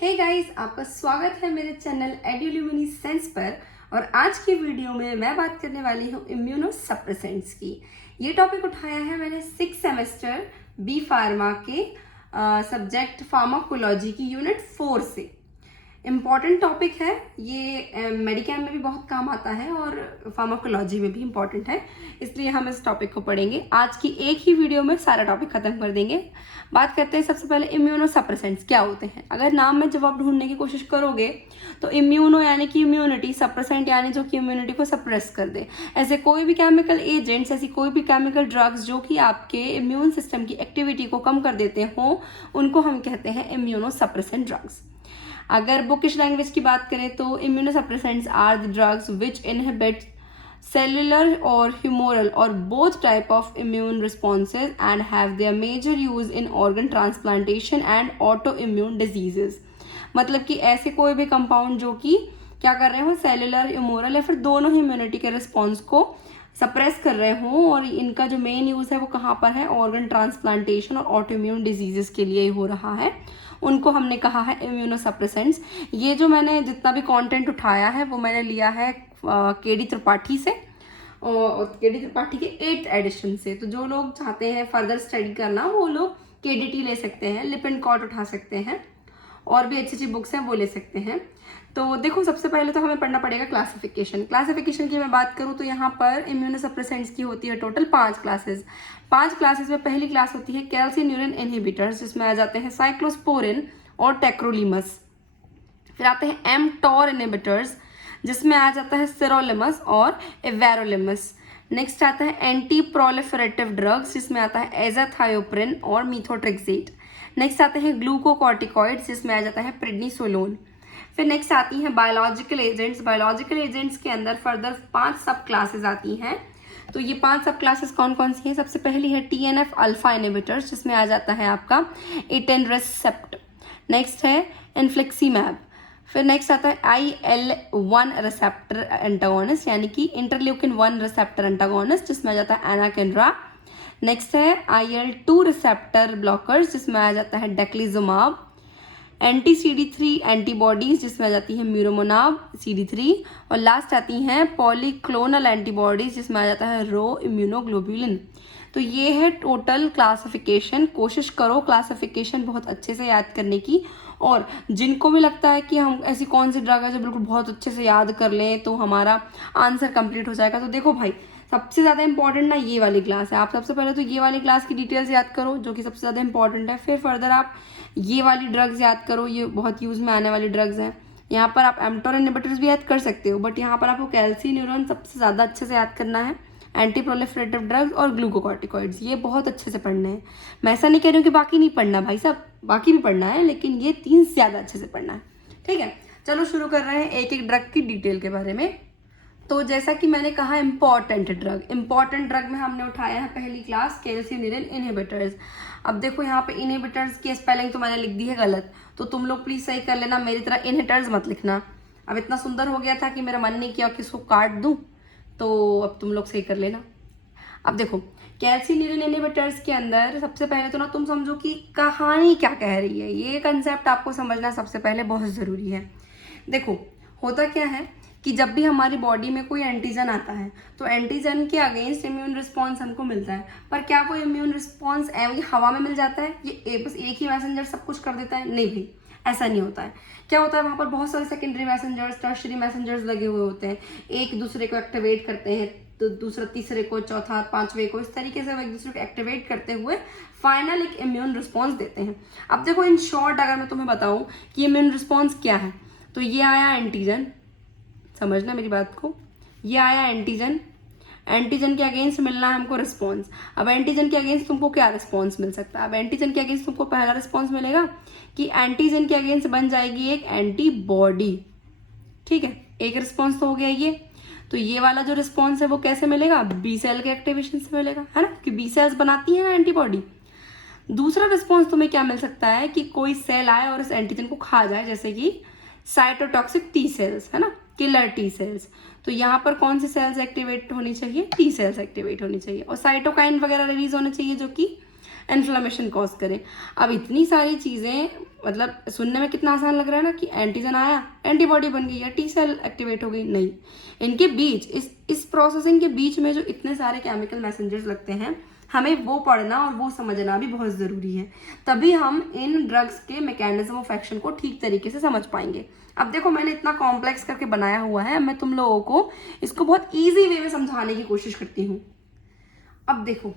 Hey guys, आपका स्वागत है मेरे चैनल एड्यूल्यूमिनेसेंस पर। और आज की वीडियो में मैं बात करने वाली हूँ इम्यूनोसप्रेसेंट्स की। ये टॉपिक उठाया है मैंने 6 सेमेस्टर बी फार्मा के सब्जेक्ट फार्माकोलॉजी की यूनिट 4 से। इम्पॉर्टेंट टॉपिक है ये, मेडिकल में भी बहुत काम आता है और फार्माकोलॉजी में भी इम्पॉर्टेंट है, इसलिए हम इस टॉपिक को पढ़ेंगे। आज की एक ही वीडियो में सारा टॉपिक खत्म कर देंगे। बात करते हैं सबसे पहले इम्यूनोसप्रेसेंट्स क्या होते हैं। अगर नाम में जवाब ढूंढने की कोशिश करोगे तो इम्यूनो यानी कि इम्यूनिटी, सप्रेसेंट यानी जो कि इम्यूनिटी को सप्रेस कर दे। ऐसे कोई भी केमिकल एजेंट्स, ऐसी कोई भी केमिकल ड्रग्स जो कि आपके इम्यून सिस्टम की एक्टिविटी को कम कर देते हों, उनको हम कहते हैं इम्यूनोसप्रेसेंट ड्रग्स। अगर बुकिश लैंग्वेज की बात करें तो immunosuppressants are the drugs which inhibit cellular or humoral or both type of immune responses and have their major use in organ transplantation and autoimmune diseases। मतलब कि ऐसे कोई भी कंपाउंड जो कि क्या कर रहे हो, सेलुलर, ह्यूमोरल या फिर दोनों ही इम्यूनिटी के रिस्पॉन्स को सप्रेस कर रहे हों, और इनका जो मेन यूज़ है वो कहाँ पर है, ऑर्गन ट्रांसप्लांटेशन और ऑटोइम्यून डिजीजेस के लिए ही हो रहा है, उनको हमने कहा है इम्यूनोसप्रेसेंट्स। ये जो मैंने जितना भी कंटेंट उठाया है वो मैंने लिया है के.डी. त्रिपाठी से, और के.डी. त्रिपाठी के 8th एडिशन से। तो जो लोग चाहते हैं फर्दर स्टडी करना वो लोग के.डी.टी. ले सकते हैं, लिपिनकॉट उठा सकते हैं, और भी अच्छी अच्छी बुक्स हैं वो ले सकते हैं। तो देखो, सबसे पहले तो हमें पढ़ना पड़ेगा क्लासिफिकेशन की मैं बात करूँ तो यहाँ पर इम्यूनोसप्रेसेंट्स की होती है टोटल 5 क्लासेस। 5 क्लासेस में पहली क्लास होती है कैल्सिन्यूरिन इनहिबिटर्स, जिसमें आ जाते हैं साइक्लोस्पोरिन और टेक्रोलीमस। फिर आते हैं एमटॉर इनहिबिटर्स, जिसमें आ जाता है सिरोलिमस और एवेरोलिमस। नेक्स्ट आता है एंटी प्रोलिफरेटिव ड्रग्स, जिसमें आता है एजाथायोप्रिन और मीथोट्रेक्सेट। नेक्स्ट आते हैं ग्लूकोकॉर्टिकॉइड्स, जिसमें आ जाता है प्रेडनिसोलोन। फिर नेक्स्ट आती हैं बायोलॉजिकल एजेंट्स के अंदर फर्दर 5 सब क्लासेस आती हैं। तो ये 5 सब क्लासेस कौन कौन सी हैं? सबसे पहली है TNF अल्फा इनहिबिटर्स, जिसमें आ जाता है आपका एटेनरेसेप्ट। नेक्स्ट है इन्फ्लिक्सीमैब। फिर नेक्स्ट आता है IL-1 रिसेप्टर एंटागोनिस्ट, यानी कि इंटरल्यूकिन 1 रिसेप्टर एंटागोनिस्ट, जिसमें आ जाता है एनाकिंड्रा। नेक्स्ट है IL-2 रिसेप्टर ब्लॉकर्स, जिसमें आ जाता है डेक्लिजुमाब। एंटी CD3 एंटीबॉडीज, जिसमें आ जाती है म्यूरोमोनाब CD3। और लास्ट आती हैं पॉलीक्लोनल एंटीबॉडीज, जिसमें आ जाता है रो इम्यूनोग्लोबुलिन। तो ये है टोटल क्लासिफिकेशन। कोशिश करो क्लासिफिकेशन बहुत अच्छे से याद करने की, और जिनको भी लगता है कि हम ऐसी कौन सी ड्रग है जो बिल्कुल बहुत अच्छे से याद कर लें तो हमारा आंसर कंप्लीट हो जाएगा, तो देखो भाई, सबसे ज़्यादा इंपॉर्टेंट ना ये वाली क्लास है। आप सबसे पहले तो ये वाली क्लास की डिटेल्स याद करो जो कि सबसे ज़्यादा इंपॉर्टेंट है। फिर फर्दर आप ये वाली ड्रग्स याद करो, ये बहुत यूज़ में आने वाली ड्रग्स हैं। यहाँ पर आप एमटॉर इनहिबिटर्स भी याद कर सकते हो, बट यहाँ पर आपको कैल्सिन्यूरिन सबसे ज़्यादा अच्छे से याद करना है, एंटी प्रोलिफरेटिव ड्रग्स और ग्लूकोकॉर्टिकॉइड्स, ये बहुत अच्छे से पढ़ने हैं। मैं ऐसा नहीं कह रही हूँ कि बाकी नहीं पढ़ना, भाई साहब बाकी भी पढ़ना है, लेकिन ये 3 से ज़्यादा अच्छे से पढ़ना है। ठीक है, चलो शुरू कर रहे हैं एक एक ड्रग की डिटेल के बारे में। तो जैसा कि मैंने कहा इंपॉर्टेंट ड्रग में हमने उठाया है पहली क्लास कैल्सिन्यूरिन इनहिबिटर्स। अब देखो यहाँ पे इनहिबिटर्स की स्पेलिंग तो मैंने लिख दी है गलत, तो तुम लोग प्लीज़ सही कर लेना, मेरी तरह इनहिबिटर्स मत लिखना। अब इतना सुंदर हो गया था कि मेरा मन नहीं किया कि इसको काट दूँ, तो अब तुम लोग सही कर लेना। अब देखो कैल्सिन्यूरिन इनहिबिटर्स के अंदर सबसे पहले तो ना तुम समझो कि कहानी क्या कह रही है। ये कंसेप्ट आपको समझना सबसे पहले बहुत ज़रूरी है। देखो होता क्या है कि जब भी हमारी बॉडी में कोई एंटीजन आता है तो एंटीजन के अगेंस्ट इम्यून रिस्पॉन्स हमको मिलता है, पर क्या वो इम्यून रिस्पॉन्स हवा में मिल जाता है? ये बस एक ही मैसेंजर सब कुछ कर देता है? नहीं भाई, ऐसा नहीं होता है। क्या होता है, वहाँ पर बहुत सारे सेकेंडरी मैसेंजर्स, टर्शरी मैसेंजर्स लगे हुए होते हैं, एक दूसरे को एक्टिवेट करते हैं, तो दूसरा तीसरे को, चौथा पांचवे को, इस तरीके से वो एक दूसरे को एक्टिवेट करते हुए फाइनल एक इम्यून रिस्पॉन्स देते हैं। अब देखो इन शॉर्ट अगर मैं तुम्हें बताऊं कि इम्यून रिस्पॉन्स क्या है, तो ये आया एंटीजन, समझना मेरी बात को, ये आया एंटीजन के अगेंस्ट मिलना है हमको रिस्पॉन्स। अब एंटीजन के अगेंस्ट तुमको क्या रिस्पॉन्स मिल सकता है? अब एंटीजन के अगेंस्ट तुमको पहला रिस्पॉन्स मिलेगा कि एंटीजन के अगेंस्ट बन जाएगी एक एंटीबॉडी। ठीक है, एक रिस्पॉन्स तो हो गया ये। तो ये वाला जो रिस्पॉन्स है वो कैसे मिलेगा? बी सेल के एक्टिवेशन से मिलेगा, है ना, कि बी सेल्स बनाती है ना एंटीबॉडी। दूसरा रिस्पॉन्स तुम्हें क्या मिल सकता है कि कोई सेल आए और इस एंटीजन को खा जाए, जैसे कि साइटोटॉक्सिक टी सेल्स, है ना, किलर टी सेल्स। तो यहाँ पर कौन सी सेल्स एक्टिवेट होनी चाहिए? टी सेल्स एक्टिवेट होनी चाहिए, और साइटोकाइन वगैरह रिलीज होने चाहिए जो कि इन्फ्लेमेशन कॉज करें। अब इतनी सारी चीज़ें मतलब सुनने में कितना आसान लग रहा है ना कि एंटीजन आया, एंटीबॉडी बन गई या टी सेल एक्टिवेट हो गई। नहीं, इनके बीच इस प्रोसेसिंग के बीच में जो इतने सारे केमिकल मैसेंजर्स लगते हैं, हमें वो पढ़ना और वो समझना भी बहुत ज़रूरी है, तभी हम इन ड्रग्स के मैकेनिज्म ऑफ एक्शन को ठीक तरीके से समझ पाएंगे। अब देखो मैंने इतना कॉम्प्लेक्स करके बनाया हुआ है, मैं तुम लोगों को इसको बहुत ईजी वे में समझाने की कोशिश करती हूँ। अब देखो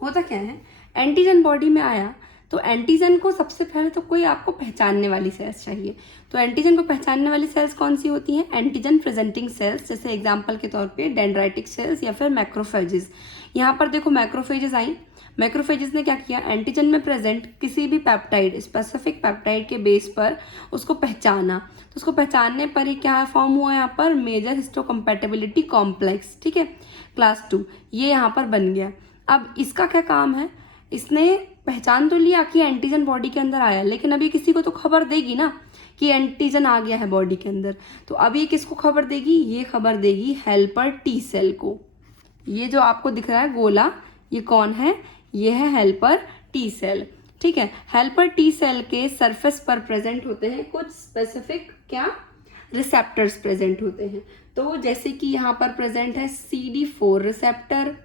होता क्या है, एंटीजन बॉडी में आया तो एंटीजन को सबसे पहले तो कोई आपको पहचानने वाली सेल्स चाहिए। तो एंटीजन को पहचानने वाली सेल्स कौन सी होती हैं? एंटीजन प्रेजेंटिंग सेल्स, जैसे एग्जांपल के तौर पे डेंड्राइटिक सेल्स या फिर मैक्रोफेजेस। यहाँ पर देखो मैक्रोफेजेस आई, मैक्रोफेजेस ने क्या किया, एंटीजन में प्रेजेंट किसी भी पेप्टाइड, स्पेसिफिक पेप्टाइड के बेस पर उसको पहचाना। तो उसको पहचानने पर ही क्या फॉर्म हुआ यहाँ पर, मेजर हिस्टोकम्पैटिबिलिटी कॉम्प्लेक्स, ठीक है, क्लास 2, ये यहाँ पर बन गया। अब इसका क्या काम है, इसने पहचान तो लिया कि एंटीजन बॉडी के अंदर आया, लेकिन अभी किसी को तो खबर देगी ना कि एंटीजन आ गया है बॉडी के अंदर। तो अब ये किसको खबर देगी, ये खबर देगी हेल्पर टी सेल को। ये जो आपको दिख रहा है गोला, ये कौन है, ये है हेल्पर टी सेल, ठीक है। हेल्पर टी सेल के सरफेस पर प्रेजेंट होते हैं कुछ स्पेसिफिक क्या रिसेप्टर्स प्रेजेंट होते हैं। तो जैसे कि यहाँ पर प्रेजेंट है CD4 रिसेप्टर,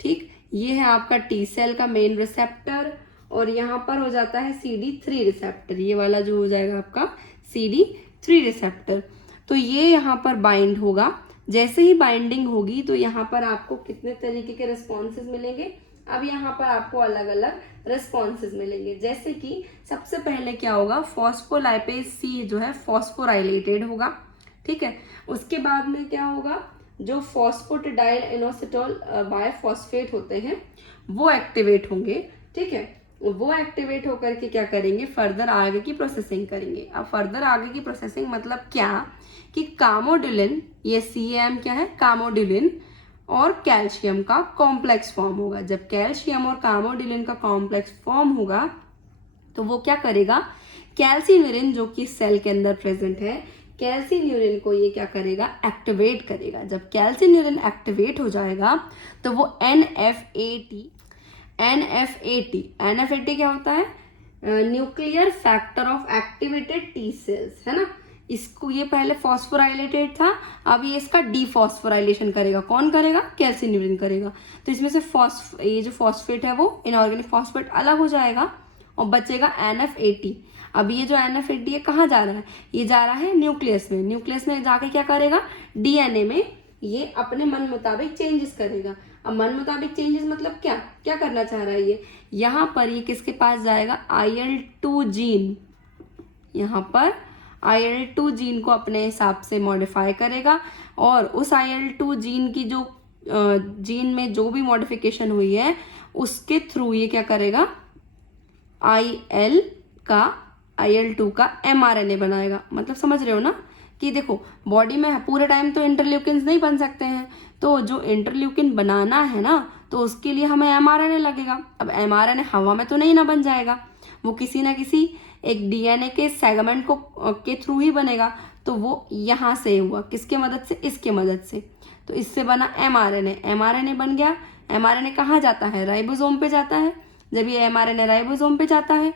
ठीक, ये है आपका टी सेल का मेन रिसेप्टर, और यहाँ पर हो जाता है CD3 रिसेप्टर, ये वाला जो हो जाएगा आपका CD3 रिसेप्टर। तो ये यहाँ पर बाइंड होगा, जैसे ही बाइंडिंग होगी तो यहाँ पर आपको कितने तरीके के रिस्पॉन्सेज मिलेंगे, अब यहाँ पर आपको अलग अलग रिस्पॉन्सेज मिलेंगे। जैसे कि सबसे पहले क्या होगा, फॉस्फोलाइपेज C जो है फॉस्फोराइलेटेड होगा, ठीक है। उसके बाद में क्या होगा, जो फॉस्फोटिडाइल इनोसिटोल बायफॉस्फेट होते हैं वो एक्टिवेट होंगे, ठीक है। वो एक्टिवेट होकर के क्या करेंगे, फर्दर आगे की प्रोसेसिंग करेंगे। अब फर्दर आगे की प्रोसेसिंग मतलब क्या कि कामोडिलिन, ये CAM क्या है, कामोडिलिन और कैल्शियम का कॉम्प्लेक्स फॉर्म होगा। जब कैल्शियम और कामोडिलिन का कॉम्प्लेक्स फॉर्म होगा तो वो क्या करेगा, कैल्सिन्यूरिन जो कि सेल के अंदर प्रेजेंट है, कैल्सिन्यूरिन को ये क्या करेगा, एक्टिवेट करेगा। जब कैल्सिन्यूरिन एक्टिवेट हो जाएगा तो वो NFAT क्या होता है, nuclear factor of activated T cells, है ना। इसको, ये पहले फॉस्फोराइलेटेड था, अब ये इसका डीफॉस्फोराइलेशन करेगा। कौन करेगा, कैल्सिन्यूरिन करेगा। तो इसमें से ये जो फॉस्फेट है वो इनऑर्गेनिक फॉस्फेट अलग हो जाएगा और बचेगा NFAT। अब ये जो NFAT है कहाँ जा रहा है, ये जा रहा है न्यूक्लियस में। न्यूक्लियस में जाके क्या करेगा, DNA में ये अपने मन मुताबिक चेंजेस करेगा। अब मन मुताबिक चेंजेस मतलब क्या क्या करना चाह रहा है ये, यहाँ पर ये किसके पास जाएगा, IL-2 जीन, यहाँ पर IL-2 जीन को अपने हिसाब से मॉडिफाई करेगा, और उस IL-2 जीन की जो जीन में जो भी मॉडिफिकेशन हुई है उसके थ्रू ये क्या करेगा, IL-2 का mRNA बनाएगा। मतलब समझ रहे हो ना कि देखो बॉडी में पूरे टाइम तो इंटरल्यूकिन्स नहीं बन सकते हैं, तो जो इंटरल्यूकिन बनाना है ना तो उसके लिए हमें mRNA लगेगा। अब mRNA हवा में तो नहीं ना बन जाएगा, वो किसी ना किसी एक DNA के सेगमेंट को के थ्रू ही बनेगा। तो वो यहाँ से हुआ, किसके मदद से, इसके मदद से। तो इससे बना mRNA बन गया। mRNA कहाँ जाता है, राइबोसोम पे जाता है। जब ये mRNA राइबोसोम पे जाता है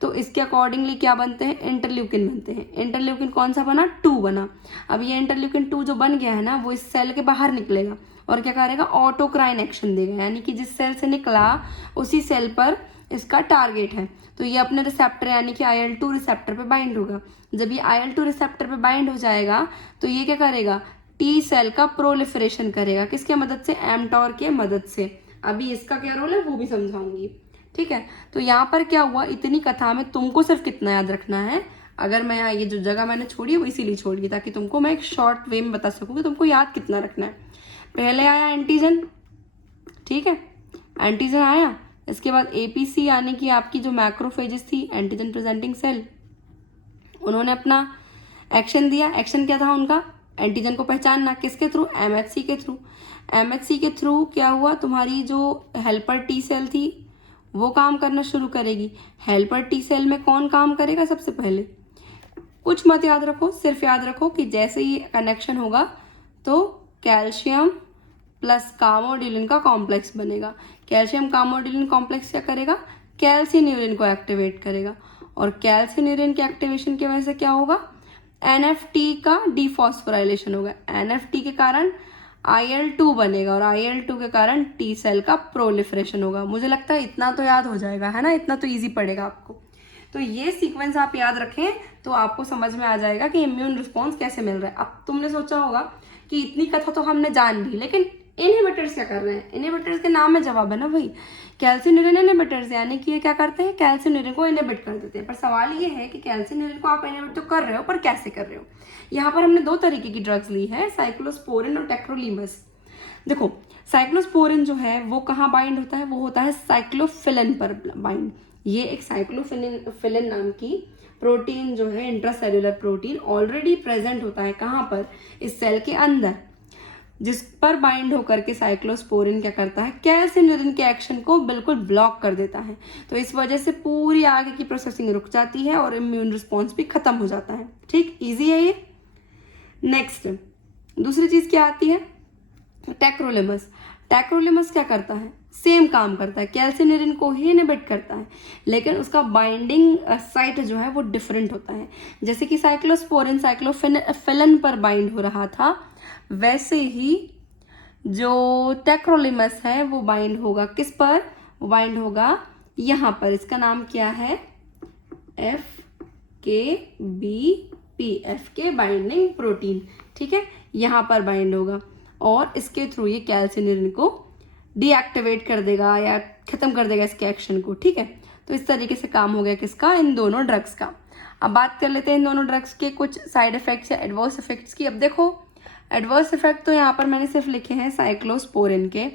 तो इसके अकॉर्डिंगली क्या बनते हैं, इंटरल्यूकिन बनते हैं। इंटरल्यूकिन कौन सा बना, 2 बना। अब ये इंटरल्यूकिन 2 जो बन गया है ना वो इस सेल के बाहर निकलेगा और क्या करेगा, ऑटोक्राइन एक्शन देगा, यानी कि जिस सेल से निकला उसी सेल पर इसका टारगेट है। तो ये अपने रिसेप्टर यानी कि IL-2 रिसेप्टर पे बाइंड होगा। जब ये IL-2 रिसेप्टर पे बाइंड हो जाएगा तो ये क्या करेगा, टी सेल का प्रोलिफरेशन करेगा, किसके मदद से, mTOR के मदद से। अभी इसका क्या रोल है वो भी समझाऊंगी, ठीक है। तो यहाँ पर क्या हुआ, इतनी कथा में तुमको सिर्फ कितना याद रखना है, अगर मैं यहाँ ये जो जगह मैंने छोड़ी है वो इसीलिए छोड़ी ताकि तुमको मैं एक शॉर्ट वे में बता सकूँ कि तुमको याद कितना रखना है। पहले आया एंटीजन, ठीक है, एंटीजन आया, इसके बाद APC यानी कि आपकी जो मैक्रोफेजेस थी, एंटीजन प्रेजेंटिंग सेल, उन्होंने अपना एक्शन दिया। एक्शन क्या था उनका, एंटीजन को पहचानना, किसके थ्रू, MHC के थ्रू। MHC के थ्रू क्या हुआ, तुम्हारी जो हेल्पर टी सेल थी वो काम करना शुरू करेगी। हेल्पर टी सेल में कौन काम करेगा, सबसे पहले कुछ मत याद रखो, सिर्फ याद रखो कि जैसे ही कनेक्शन होगा तो कैल्शियम प्लस कामोडिलिन का कॉम्प्लेक्स बनेगा। कैल्शियम कामोडिलिन कॉम्प्लेक्स क्या करेगा, कैल्सिन्यूरिन को एक्टिवेट करेगा, और कैल्सिन्यूरिन के एक्टिवेशन की वजह से क्या होगा, NF-T का डिफॉस्फोराइलेशन होगा। NF-T के कारण IL-2 बनेगा और IL-2 के कारण T सेल का प्रोलिफरेशन होगा। मुझे लगता है इतना तो याद हो जाएगा, है ना, इतना तो ईजी पड़ेगा आपको। तो ये सीक्वेंस आप याद रखें तो आपको समझ में आ जाएगा कि इम्यून रिस्पॉन्स कैसे मिल रहा है। अब तुमने सोचा होगा कि इतनी कथा तो हमने जान ली, लेकिन इनहिबिटर्स क्या कर रहे हैं? इनहिबिटर्स के नाम में जवाब है ना भाई, कैल्सिन्यूरिन इनहिबिटर्स, यानी कि ये क्या करते हैं, कैल्सिन्यूरिन को इनहिबिट कर देते हैं। पर सवाल ये है कि कैल्सिन्यूरिन को आप इनहिबिट तो कर रहे हो, पर कैसे कर रहे हो? यहाँ पर हमने दो तरीके की ड्रग्स ली है, साइक्लोस्पोरिन और टेक्रोलीमस। देखो साइक्लोस्पोरिन जो है वो कहाँ बाइंड होता है, वो होता है साइक्लोफिलिन पर बाइंड। ये एक साइक्लोफिलिन नाम की प्रोटीन जो है, इंट्रासेल्युलर प्रोटीन, ऑलरेडी प्रेजेंट होता है कहाँ पर, इस सेल के अंदर, जिस पर बाइंड होकर के साइक्लोस्पोरिन क्या करता है, कैल्सिन्यूरिन के एक्शन को बिल्कुल ब्लॉक कर देता है। तो इस वजह से पूरी आगे की प्रोसेसिंग रुक जाती है और इम्यून रिस्पॉन्स भी खत्म हो जाता है। ठीक, इजी है ये। नेक्स्ट दूसरी चीज क्या आती है, टेक्रोलिमस। टेक्रोलिमस क्या करता है, सेम काम करता है, कैल्सिन्यूरिन को ही इनहिबिट करता है, लेकिन उसका बाइंडिंग साइट जो है वो डिफरेंट होता है। जैसे कि साइक्लोस्पोरिन साइक्लोफिलिन पर बाइंड हो रहा था, वैसे ही जो टेक्रोलिमस है वो बाइंड होगा किस पर, वो बाइंड होगा यहाँ पर, इसका नाम क्या है, FKBP बाइंडिंग प्रोटीन। ठीक है, यहाँ पर बाइंड होगा और इसके थ्रू ये कैल्सिन्यूरिन को डीएक्टिवेट कर देगा या खत्म कर देगा इसके एक्शन को। ठीक है, तो इस तरीके से काम हो गया किसका, इन दोनों ड्रग्स का। अब बात कर लेते हैं इन दोनों ड्रग्स के कुछ साइड इफेक्ट्स या एडवर्स इफेक्ट्स की। अब देखो एडवर्स इफेक्ट तो यहाँ पर मैंने सिर्फ लिखे हैं साइक्लोस्पोरिन के,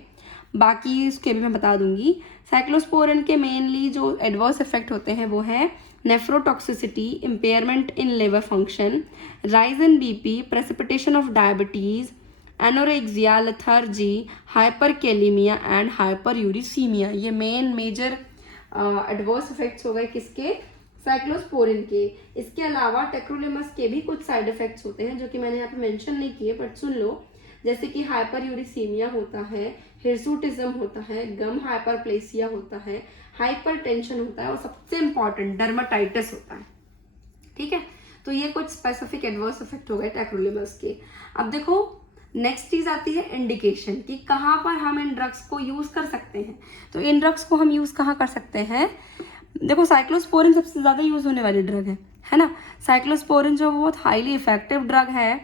बाकी उसके भी मैं बता दूंगी। साइक्लोस्पोरिन के मेनली जो एडवर्स इफेक्ट होते हैं वो है nephrotoxicity, impairment in liver function, rise in BP, precipitation of diabetes, anorexia, lethargy, hyperkalaemia and hyperuricemia. ये मेजर एडवर्स इफेक्ट्स हो गए किसके, साइक्लोस्पोरिन के। इसके अलावा टेक्रोलिमस के भी कुछ साइड इफेक्ट्स होते हैं जो कि मैंने यहाँ पे मेंशन नहीं किए, बट सुन लो। जैसे कि हाइपरयूरिसीमिया होता है, हिर्सुटिज्म होता है, गम हाइपरप्लेसिया होता है, हाइपरटेंशन होता है और सबसे इंपॉर्टेंट डर्माटाइटिस होता है। ठीक है, तो ये कुछ स्पेसिफिक एडवर्स इफेक्ट हो गए टेक्रोलिमस के। अब देखो नेक्स्ट चीज आती है इंडिकेशन, कि कहाँ पर हम इन ड्रग्स को यूज कर सकते हैं। तो इन ड्रग्स को हम यूज कहाँ कर सकते हैं, देखो साइक्लोस्पोरिन सबसे ज्यादा यूज होने वाली ड्रग है ना। साइक्लोस्पोरिन जो बहुत हाईली इफेक्टिव ड्रग है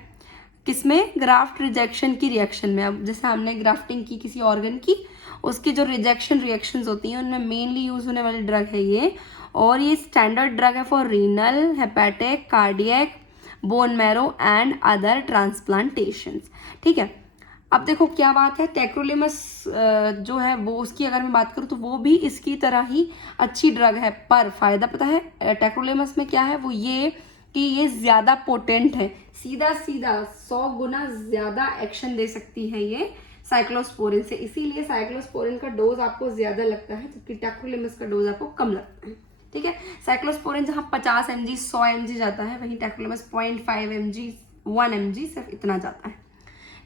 किसमें, ग्राफ्ट रिजेक्शन की रिएक्शन में। अब जैसे हमने ग्राफ्टिंग की किसी ऑर्गन की, उसकी जो रिजेक्शन रिएक्शंस होती हैं उनमें मेनली यूज होने वाली ड्रग है ये। और ये स्टैंडर्ड ड्रग है for renal, hepatic, cardiac, bone marrow and other transplantations. ठीक है, अब देखो क्या बात है, टेक्रोलिमस जो है वो, उसकी अगर मैं बात करूँ तो वो भी इसकी तरह ही अच्छी ड्रग है, पर फायदा पता है टेक्रोलिमस में क्या है, वो ये कि ये ज्यादा पोटेंट है, सीधा 100 गुना ज्यादा एक्शन दे सकती है ये साइक्लोस्पोरिन से। इसीलिए साइक्लोस्पोरिन का डोज आपको ज्यादा लगता है, जबकि टेक्रोलिमस का डोज आपको कम लगता है। ठीक है, साइक्लोस्पोरिन जहाँ 50 mg 100 mg जाता है, वहीं टेक्रोलिमस 0.5 mg 1 mg सिर्फ इतना जाता है।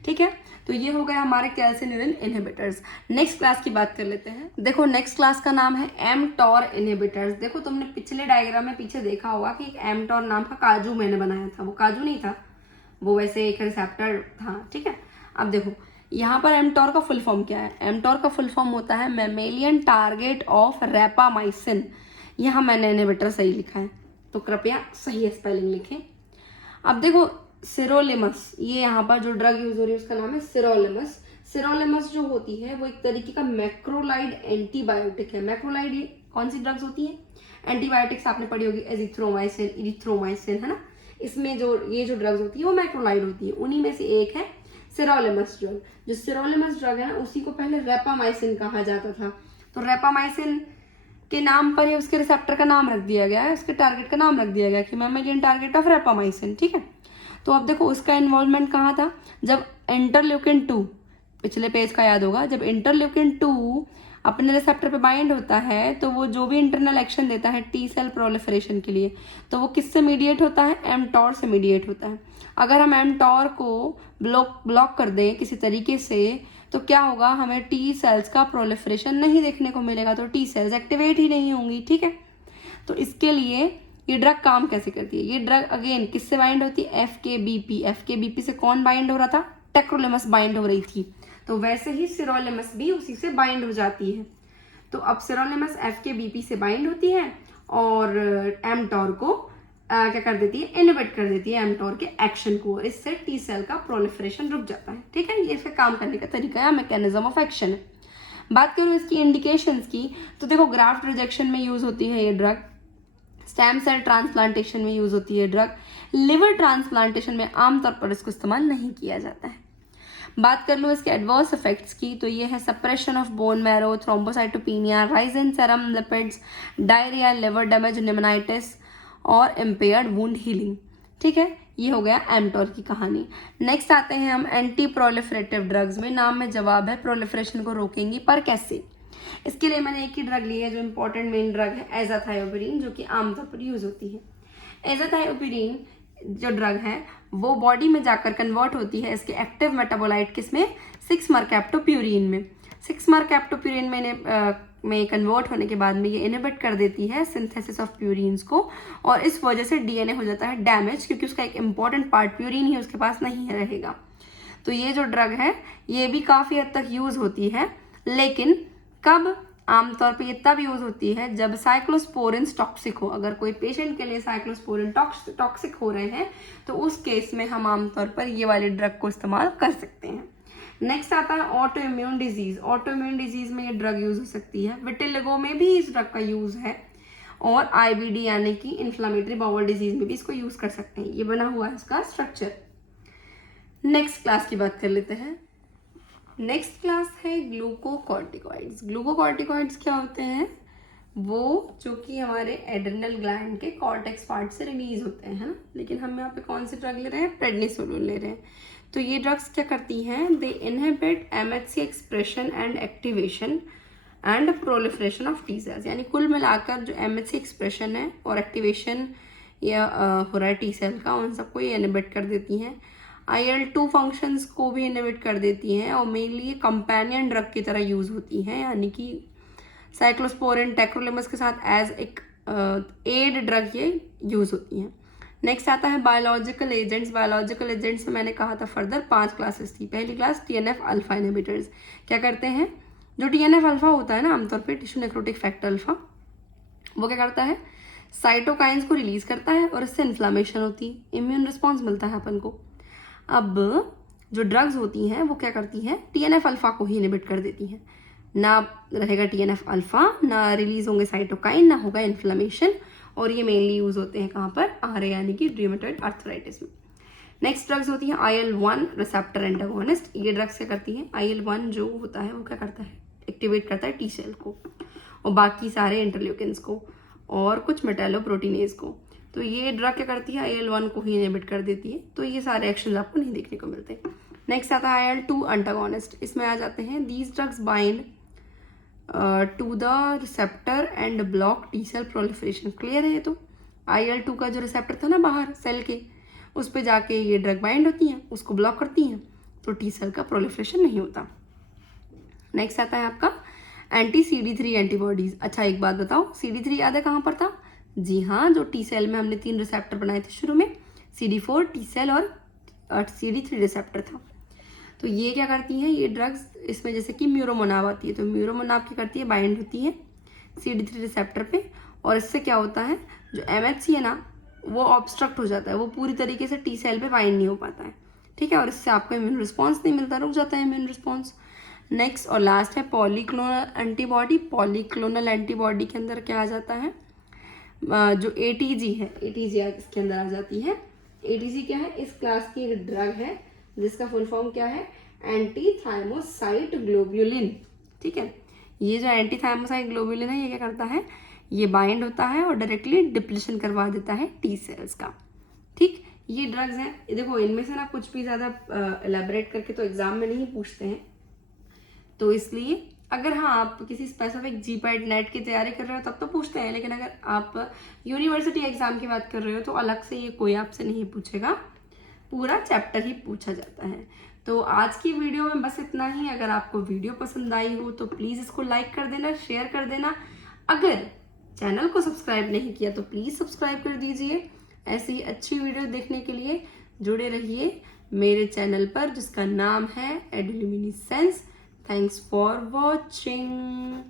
ठीक है, तो ये हो गया हमारे कैल्सिन्यूरिन इनहिबिटर्स। नेक्स्ट क्लास की बात कर लेते हैं। देखो नेक्स्ट क्लास का नाम है mTOR इनहिबिटर्स। देखो तुमने पिछले डायग्राम में पीछे देखा होगा कि एक mTOR नाम का काजू मैंने बनाया था, वो काजू नहीं था, वो वैसे एक रिसेप्टर था। ठीक है, अब देखो यहाँ पर mTOR का फुल फॉर्म क्या है, mTOR का फुल फॉर्म होता है मैमेलियन टारगेट ऑफ रैपामाइसिन। यहाँ मैंने इनहिबिटर सही लिखा है, तो कृपया सही स्पेलिंग लिखें। अब देखो सिरोलिमस, ये यहाँ पर जो ड्रग यूज हो रही है उसका नाम है सिरोलिमस। सिरोलिमस जो होती है वो एक तरीके का मैक्रोलाइड एंटीबायोटिक है। मैक्रोलाइड ये कौन सी ड्रग्स होती हैं, एंटीबायोटिक्स आपने पढ़ी होगी, एजिथ्रोमाइसिन, इरिथ्रोमाइसिन, है ना। इसमें जो ये जो ड्रग्स होती है वो मैक्रोलाइड होती है, उन्हीं में से एक है सिरोलिमस ड्रग। जो सिरोलिमस ड्रग है ना, उसी को पहले रेपामाइसिन कहा जाता था। तो रेपामाइसिन के नाम पर ही उसके रिसेप्टर का नाम रख दिया गया है, उसके टारगेट का नाम रख दिया गया कि मैमेलियन टारगेट ऑफ रेपामाइसिन। ठीक है, तो अब देखो उसका इन्वॉल्वमेंट कहाँ था, जब इंटरल्यूकिन 2, पिछले पेज का याद होगा, जब इंटरल्यूकिन 2 अपने रिसेप्टर पे बाइंड होता है तो वो जो भी इंटरनल एक्शन देता है टी सेल प्रोलिफरेशन के लिए, तो वो किससे मीडिएट होता है, mTOR से मीडिएट होता है। अगर हम mTOR को ब्लॉक कर दें किसी तरीके से तो क्या होगा, हमें टी सेल्स का प्रोलिफरेशन नहीं देखने को मिलेगा, तो टी सेल्स एक्टिवेट ही नहीं होंगी। ठीक है, तो इसके लिए ये ड्रग काम कैसे करती है? ये ड्रग अगेन किससे बाइंड होती है? FKBP। FKBP से कौन बाइंड हो रहा था? टेक्रोलेमस बाइंड हो रही थी। तो वैसे ही सिरोलेमस भी उसी से बाइंड हो जाती है। तो अब सिरोलेमस FKBP से बाइंड होती है और एमटोर को क्या कर देती है? इनहिबिट कर देती है एमटोर के एक्शन को। इससे टी सेल का प्रोलिफरेशन रुक जाता है। ठीक है, ये इसका काम करने का तरीका है, मैकेनिज्म ऑफ एक्शन है। बात करूँ इसकी इंडिकेशंस की, तो देखो ग्राफ्ट रिजेक्शन में यूज होती है ये ड्रग, स्टेम सेल ट्रांसप्लांटेशन में यूज होती है ड्रग, लिवर ट्रांसप्लांटेशन में आमतौर पर इसको इस्तेमाल नहीं किया जाता है। बात कर लो इसके एडवर्स इफेक्ट्स की, तो ये है suppression of bone marrow, thrombocytopenia, rise in serum lipids, diarrhoea, liver damage, pneumonitis और इम्पेयर्ड वुंड हीलिंग। ठीक है, ये हो गया एमटोर की कहानी। नेक्स्ट आते हैं हम एंटी प्रोलिफरेटिव ड्रग्स में। नाम में जवाब है, प्रोलिफरेशन को रोकेंगी, पर कैसे? इसके लिए मैंने एक ही ड्रग ली है जो इंपॉर्टेंट मेन ड्रग है, एजाथायोपिरिन, जो कि आमतौर पर यूज होती है। एजाथायोपिरिन जो ड्रग है वो बॉडी में जाकर कन्वर्ट होती है इसके एक्टिव मेटाबोलाइट किसमें? 6-मरकैप्टोप्यूरिन में। 6-मरकैप्टोप्यूरिन में कन्वर्ट होने के बाद में ये इनहिबिट कर देती है सिंथेसिस ऑफ प्यूरिन्स को, और इस वजह से डीएनए हो जाता है डैमेज, क्योंकि उसका एक इंपॉर्टेंट पार्ट प्यूरिन ही उसके पास नहीं रहेगा। तो ये जो ड्रग है ये भी काफ़ी हद तक यूज़ होती है, लेकिन कब? आमतौर पे ये तब यूज़ होती है जब साइक्लोस्पोरिन्स टॉक्सिक हो। अगर कोई पेशेंट के लिए साइक्लोस्पोरिन टॉक्सिक हो रहे हैं तो उस केस में हम आमतौर पर ये वाले ड्रग को इस्तेमाल कर सकते हैं। नेक्स्ट आता है auto immune disease. Auto immune disease में ये ड्रग यूज हो सकती है। विटिलिगो में भी इस ड्रग का यूज है, और IBD यानी कि इन्फ्लामेटरी बाउल डिजीज में भी इसको यूज कर सकते हैं। ये बना हुआ है इसका स्ट्रक्चर। नेक्स्ट क्लास की बात कर लेते हैं। नेक्स्ट क्लास है ग्लूकोकॉर्टिकॉइड्स। ग्लूकोकॉर्टिकॉइड्स क्या होते हैं? वो जो कि हमारे एड्रिनल ग्लैंड के कॉर्टेक्स पार्ट से रिलीज होते हैं, है ना। लेकिन हम यहाँ पे कौन से ड्रग ले रहे हैं? प्रेडनिसोलोन ले रहे हैं। तो ये ड्रग्स क्या करती हैं? They inhibit MHC expression and activation and proliferation of T cells. यानी कुल मिलाकर जो MHC एक्सप्रेशन है और एक्टिवेशन या हो रहा है टी सेल का, उन सबको ये इनहिबिट कर देती हैं। IL-2 फंक्शंस को भी इनहिबिट कर देती हैं, और मेनली ये कंपेनियन ड्रग की तरह यूज होती हैं, यानी कि साइक्लोस्पोरिन, टेक्रोलेमस के साथ एज एक एड ड्रग ये यूज होती हैं। नेक्स्ट आता है बायोलॉजिकल एजेंट्स। बायोलॉजिकल एजेंट्स में मैंने कहा था फर्दर 5 क्लासेस थी। पहली क्लास TNF अल्फा इनहिबिटर्स। क्या करते हैं? जो TNF अल्फा होता है ना आमतौर पे टिश्यू नेक्रोटिक फैक्टर अल्फा, वो क्या करता है? साइटोकाइंस को रिलीज करता है और इससे इन्फ्लामेशन होती है, इम्यून रिस्पॉन्स मिलता है अपन को। अब जो ड्रग्स होती हैं वो क्या करती हैं? TNF अल्फा को ही इनहिबिट कर देती हैं। ना रहेगा TNF अल्फा, ना रिलीज होंगे साइटोकाइन, ना होगा इन्फ्लामेशन, और ये मेनली यूज होते हैं कहाँ पर? RA यानी कि रूमेटॉइड आर्थराइटिस में। नेक्स्ट ड्रग्स होती हैं IL-1 रिसेप्टर एंटागोनिस्ट। ये ड्रग्स क्या करती हैं? IL-1 जो होता है वो क्या करता है? एक्टिवेट करता है टी सेल को और बाकी सारे इंटरल्यूकिन्स को और कुछ मेटालोप्रोटीनेज को। तो ये ड्रग क्या करती है? IL-1 को ही इनहिबिट कर देती है। तो ये सारे एक्शंस आपको नहीं देखने को मिलते। नेक्स्ट आता है IL-2 अंटागोनिस्ट। इसमें आ जाते हैं these drugs bind to the receptor and block T cell proliferation. Clear है ये? तो IL-2 का जो रिसेप्टर था ना बाहर सेल के, उस पर जाके ये ड्रग बाइंड होती हैं, उसको ब्लॉक करती हैं, तो टी सेल का प्रोलिफरेशन नहीं होता। नेक्स्ट आता है आपका एंटी CD3 एंटीबॉडीज। अच्छा एक बात बताओ, CD3 याद है कहाँ पर था? जी हाँ, जो टी सेल में हमने 3 रिसेप्टर बनाए थे शुरू में, CD4, टी सेल और CD3 रिसेप्टर था। तो ये क्या करती हैं ये ड्रग्स? इसमें जैसे कि म्यूरोमोनाब आती है, तो म्यूरोमोनाब क्या करती है? बाइंड होती है CD3 रिसेप्टर पे, और इससे क्या होता है? जो MHC है ना वो ऑब्स्ट्रक्ट हो जाता है, वो पूरी तरीके से टी सेल पे बाइंड नहीं हो पाता है। ठीक है, और इससे आपको इम्यून रिस्पॉन्स नहीं मिलता, रुक जाता है इम्यून रिस्पॉन्स। नेक्स्ट और लास्ट है पॉलीक्लोनल एंटीबॉडी। पॉलीक्लोनल एंटीबॉडी के अंदर क्या आ जाता है? जो ATG है, ATG इसके अंदर आ जाती है। ATG क्या है? इस क्लास की एक ड्रग है जिसका फुल फॉर्म क्या है? Anti thymocyte globulin. ठीक है, ये जो एंटी थाइमोसाइट ग्लोब्यूलिन है ये क्या करता है? ये बाइंड होता है और डायरेक्टली डिप्लीशन करवा देता है टी सेल्स का। ठीक, ये ड्रग्स हैं। देखो इनमें से ना कुछ भी ज़्यादा एलैबोरेट करके तो एग्जाम में नहीं पूछते हैं, तो इसलिए अगर हाँ आप किसी स्पेसिफिक GPAT नेट की तैयारी कर रहे हो तब तो पूछते हैं, लेकिन अगर आप यूनिवर्सिटी एग्जाम की बात कर रहे हो तो अलग से ये कोई आपसे नहीं पूछेगा, पूरा चैप्टर ही पूछा जाता है। तो आज की वीडियो में बस इतना ही। अगर आपको वीडियो पसंद आई हो तो प्लीज़ इसको लाइक कर देना, शेयर कर देना। अगर चैनल को सब्सक्राइब नहीं किया तो प्लीज़ सब्सक्राइब कर दीजिए। ऐसी ही अच्छी वीडियो देखने के लिए जुड़े रहिए मेरे चैनल पर जिसका नाम है एडुल्यूमिनेसेंस। Thanks for watching.